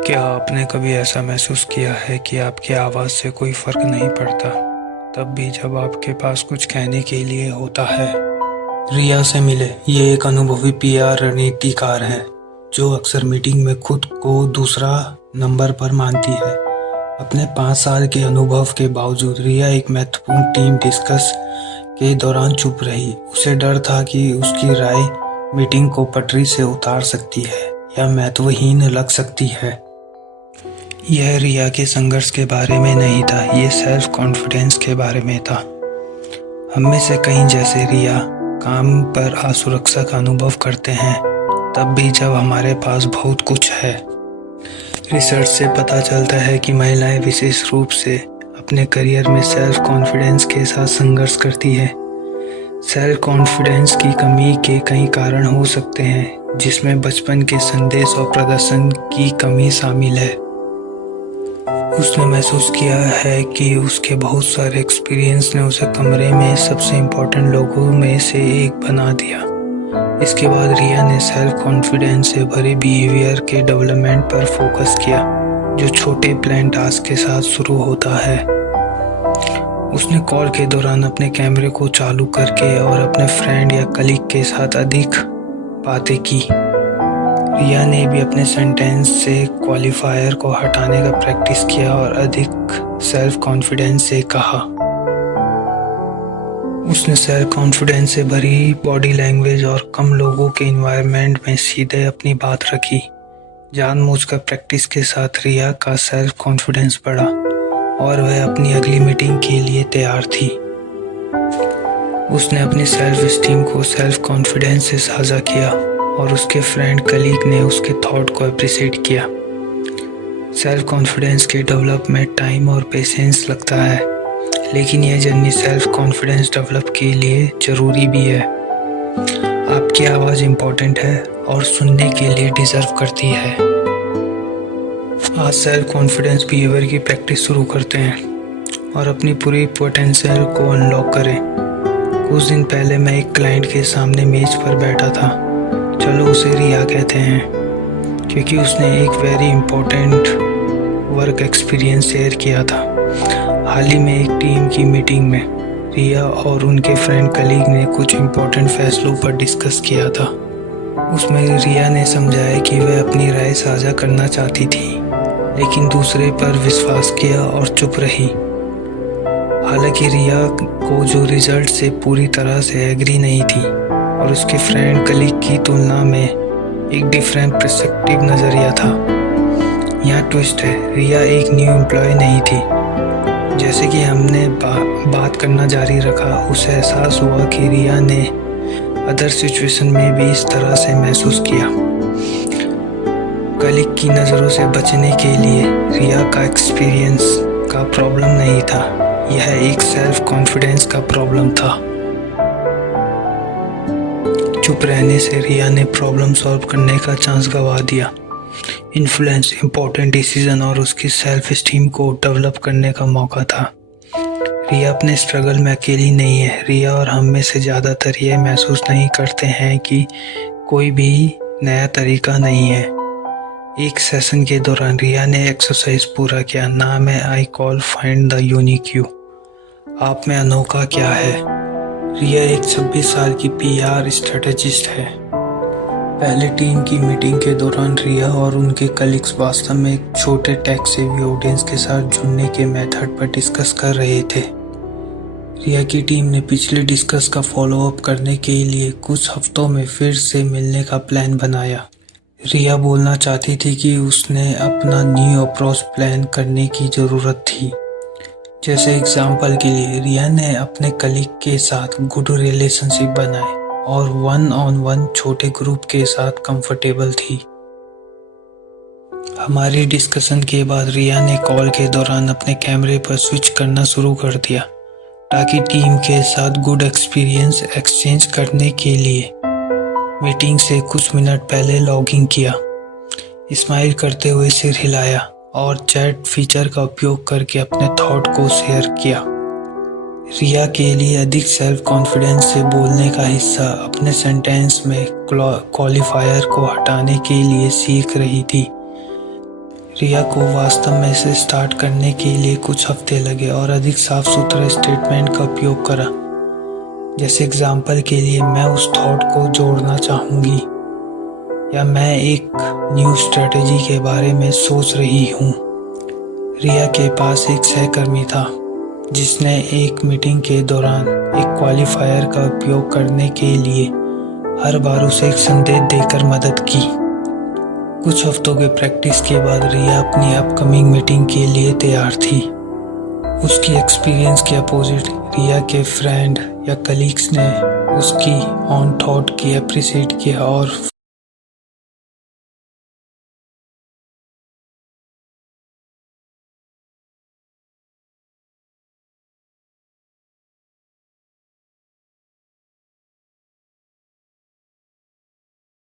क्या आपने कभी ऐसा महसूस किया है कि आपकी आवाज़ से कोई फ़र्क नहीं पड़ता, तब भी जब आपके पास कुछ कहने के लिए होता है? रिया से मिले। ये एक अनुभवी पीआर रणनीतिकार है जो अक्सर मीटिंग में खुद को दूसरा नंबर पर मानती है। अपने 5 साल के अनुभव के बावजूद रिया एक महत्वपूर्ण टीम डिस्कस के दौरान चुप रही। उसे डर था कि उसकी राय मीटिंग को पटरी से उतार सकती है या महत्वहीन लग सकती है। यह रिया के संघर्ष के बारे में नहीं था, ये सेल्फ कॉन्फिडेंस के बारे में था। हम में से कई जैसे रिया काम पर असुरक्षा का अनुभव करते हैं, तब भी जब हमारे पास बहुत कुछ है। रिसर्च से पता चलता है कि महिलाएं विशेष रूप से अपने करियर में सेल्फ कॉन्फिडेंस के साथ संघर्ष करती है। सेल्फ कॉन्फिडेंस की कमी के कई कारण हो सकते हैं, जिसमें बचपन के संदेश और प्रदर्शन की कमी शामिल है। उसने महसूस किया है कि उसके बहुत सारे एक्सपीरियंस ने उसे कमरे में सबसे इम्पोर्टेंट लोगों में से एक बना दिया। इसके बाद रिया ने सेल्फ कॉन्फिडेंस से भरे बिहेवियर के डेवलपमेंट पर फोकस किया, जो छोटे प्लान टास्क के साथ शुरू होता है। उसने कॉल के दौरान अपने कैमरे को चालू करके और अपने फ्रेंड या कलीग के साथ अधिक बातें की। रिया ने भी अपने सेंटेंस से क्वालिफायर को हटाने का प्रैक्टिस किया और अधिक सेल्फ कॉन्फिडेंस से कहा। उसने सेल्फ कॉन्फिडेंस से भरी बॉडी लैंग्वेज और कम लोगों के एनवायरनमेंट में सीधे अपनी बात रखी। जानबूझकर प्रैक्टिस के साथ रिया का सेल्फ कॉन्फिडेंस बढ़ा और वह अपनी अगली मीटिंग के लिए तैयार थी। उसने अपनी सेल्फ एस्टीम को सेल्फ कॉन्फिडेंस से साझा किया और उसके फ्रेंड कलीग ने उसके थॉट को अप्रिशिएट किया। सेल्फ कॉन्फिडेंस के डेवलप में टाइम और पेशेंस लगता है, लेकिन यह जर्नी सेल्फ कॉन्फिडेंस डेवलप के लिए ज़रूरी भी है। आपकी आवाज़ इम्पोर्टेंट है और सुनने के लिए डिज़र्व करती है। आज सेल्फ कॉन्फिडेंस बिहेवियर की प्रैक्टिस शुरू करते हैं और अपनी पूरी पोटेंशियल को अनलॉक करें। कुछ दिन पहले मैं एक क्लाइंट के सामने मेज पर बैठा था। चलो उसे रिया कहते हैं, क्योंकि उसने एक very important work experience share किया था। हाल ही में एक टीम की मीटिंग में रिया और उनके फ्रेंड कलीग ने कुछ इम्पोर्टेंट फैसलों पर डिस्कस किया था। उसमें रिया ने समझाया कि वह अपनी राय साझा करना चाहती थी, लेकिन दूसरे पर विश्वास किया और चुप रही। हालांकि रिया को जो रिजल्ट से पूरी तरह से एग्री नहीं थी और उसके फ्रेंड कलीग की तुलना में एक डिफरेंट पर्सपेक्टिव नज़रिया था। यहाँ ट्विस्ट है, रिया एक न्यू एम्प्लॉय नहीं थी। जैसे कि हमने बात करना जारी रखा, उसे एहसास हुआ कि रिया ने अदर सिचुएशन में भी इस तरह से महसूस किया। कलीग की नज़रों से बचने के लिए रिया का एक्सपीरियंस का प्रॉब्लम नहीं था, यह एक सेल्फ कॉन्फिडेंस का प्रॉब्लम था। चुप रहने से रिया ने प्रॉब्लम सॉल्व करने का चांस गंवा दिया। इन्फ्लुएंस, इम्पोर्टेंट डिसीजन और उसकी सेल्फ एस्टीम को डेवलप करने का मौका था। रिया अपने स्ट्रगल में अकेली नहीं है। रिया और हम में से ज़्यादातर यह महसूस नहीं करते हैं कि कोई भी नया तरीका नहीं है। एक सेशन के दौरान रिया ने एक्सरसाइज पूरा किया। नाम है I call find the unique you. आप में अनोखा क्या है? रिया एक 26 साल की पीआर स्ट्रेटेजिस्ट है। पहले टीम की मीटिंग के दौरान रिया और उनके कलीग्स वास्तव में एक छोटे टेक सेवी ऑडियंस के साथ जुड़ने के मेथड पर डिस्कस कर रहे थे। रिया की टीम ने पिछले डिस्कस का फॉलोअप करने के लिए कुछ हफ्तों में फिर से मिलने का प्लान बनाया। रिया बोलना चाहती थी कि उसने अपना न्यू अप्रोच प्लान करने की ज़रूरत थी। जैसे एग्जाम्पल के लिए रिया ने अपने कलीग के साथ गुड रिलेशनशिप बनाए और 1-on-1 छोटे ग्रुप के साथ कंफर्टेबल थी। हमारी डिस्कशन के बाद रिया ने कॉल के दौरान अपने कैमरे पर स्विच करना शुरू कर दिया, ताकि टीम के साथ गुड एक्सपीरियंस एक्सचेंज करने के लिए मीटिंग से कुछ मिनट पहले लॉगिंग किया। स्माइल करते हुए सिर हिलाया और चैट फीचर का उपयोग करके अपने थॉट को शेयर किया। रिया के लिए अधिक सेल्फ कॉन्फिडेंस से बोलने का हिस्सा अपने सेंटेंस में क्वालिफायर को हटाने के लिए सीख रही थी। रिया को वास्तव में इसे स्टार्ट करने के लिए कुछ हफ्ते लगे और अधिक साफ सुथरे स्टेटमेंट का उपयोग करा। जैसे एग्जाम्पल के लिए, मैं उस थॉट को जोड़ना चाहूँगी, या मैं एक न्यू स्ट्रेटेजी के बारे में सोच रही हूँ। रिया के पास एक सहकर्मी था जिसने एक मीटिंग के दौरान एक क्वालिफायर का उपयोग करने के लिए हर बार उसे एक संदेश देकर मदद की। कुछ हफ्तों के प्रैक्टिस के बाद रिया अपनी अपकमिंग मीटिंग के लिए तैयार थी। उसकी एक्सपीरियंस के अपोजिट रिया के फ्रेंड या कलीग्स ने उसकी ऑन थॉट की अप्रिशिएट किया और